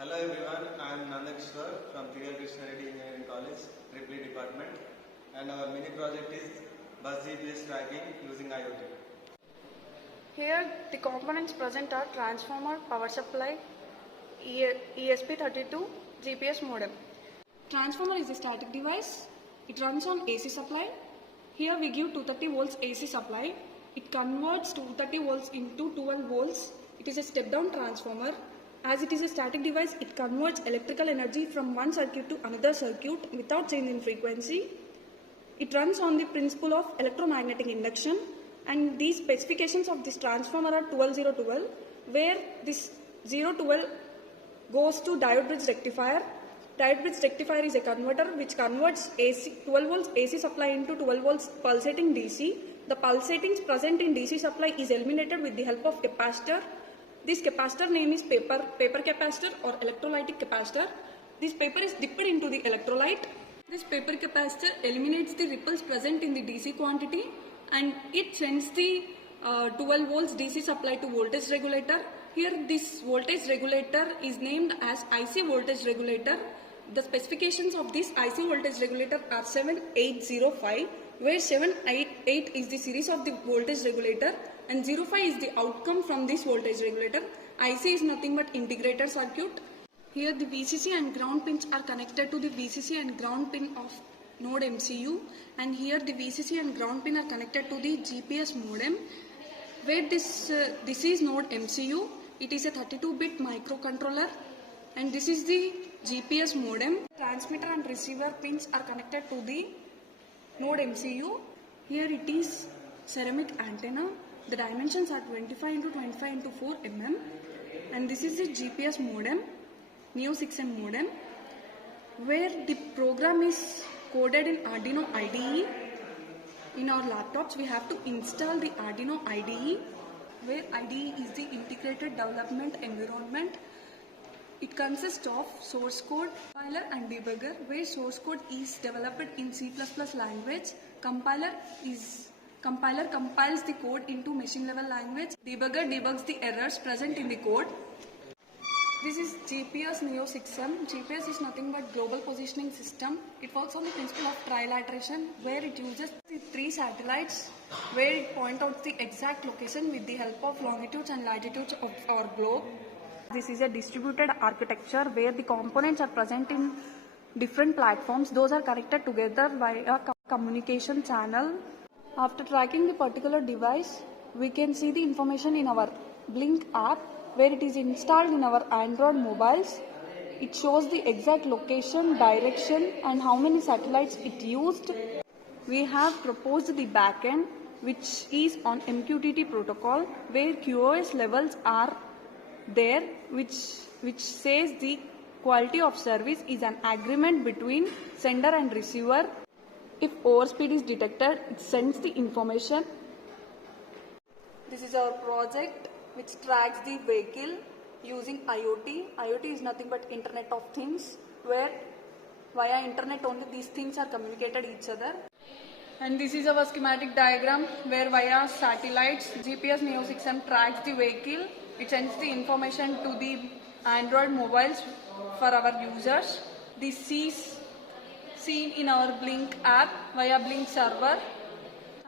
Hello everyone, I am Nandakishwar from T.L. Krishna Reddy Engineering College, Triple Department, and our mini project is bus GPS tracking using IoT. Here the components present are transformer, power supply, ESP32, GPS modem. Transformer is a static device. It runs on AC supply. Here we give 230 volts AC supply. It converts 230 volts into 12 volts. It is a step-down transformer. As it is a static device, it converts electrical energy from one circuit to another circuit without change in frequency. It runs on the principle of electromagnetic induction, and these specifications of this transformer are 12012, where this 012 goes to diode bridge rectifier. Diode bridge rectifier is a converter which converts 12 volts AC supply into 12 volts pulsating DC. The pulsatings present in DC supply is eliminated with the help of capacitor. This capacitor name is paper capacitor or electrolytic capacitor. This paper is dipped into the electrolyte. This paper capacitor eliminates the ripples present in the DC quantity, and it sends the 12 volts DC supply to voltage regulator. Here this voltage regulator is named as IC voltage regulator. The specifications of this IC voltage regulator are 7805, where 788 is the series of the voltage regulator and 05 is the outcome from this voltage regulator. IC is nothing but integrated circuit. Here the VCC and ground pins are connected to the VCC and ground pin of node MCU, and here the VCC and ground pin are connected to the GPS modem, where this is node MCU. It is a 32-bit microcontroller, and this is the GPS modem. Transmitter and receiver pins are connected to the node MCU. Here it is ceramic antenna. The dimensions are 25 into 25 into 4 mm, and this is the GPS modem, Neo 6M modem, where the program is coded in Arduino IDE. In our laptops we have to install the Arduino IDE, where IDE is the integrated development environment. It consists of source code, compiler and debugger, where source code is developed in C++ language. Compiler compiles the code into machine level language. Debugger debugs the errors present in the code. This is GPS Neo 6M. GPS is nothing but global positioning system. It works on the principle of trilateration, where it uses the 3 satellites, where it points out the exact location with the help of longitudes and latitudes of our globe. This is a distributed architecture where the components are present in different platforms. Those are connected together by a communication channel. After tracking the particular device, we can see the information in our Blink app, where it is installed in our Android mobiles. It shows the exact location, direction, and how many satellites it used. We have proposed the backend, which is on MQTT protocol, where QoS levels are there, which says the quality of service is an agreement between sender and receiver. If overspeed is detected, it sends the information. This is our project which tracks the vehicle using IoT. IoT is nothing but Internet of Things, where via Internet only these things are communicated each other. And this is our schematic diagram, where via satellites GPS Neo 6M tracks the vehicle. It sends the information to the Android mobiles for our users. This is seen in our Blink app via Blink server.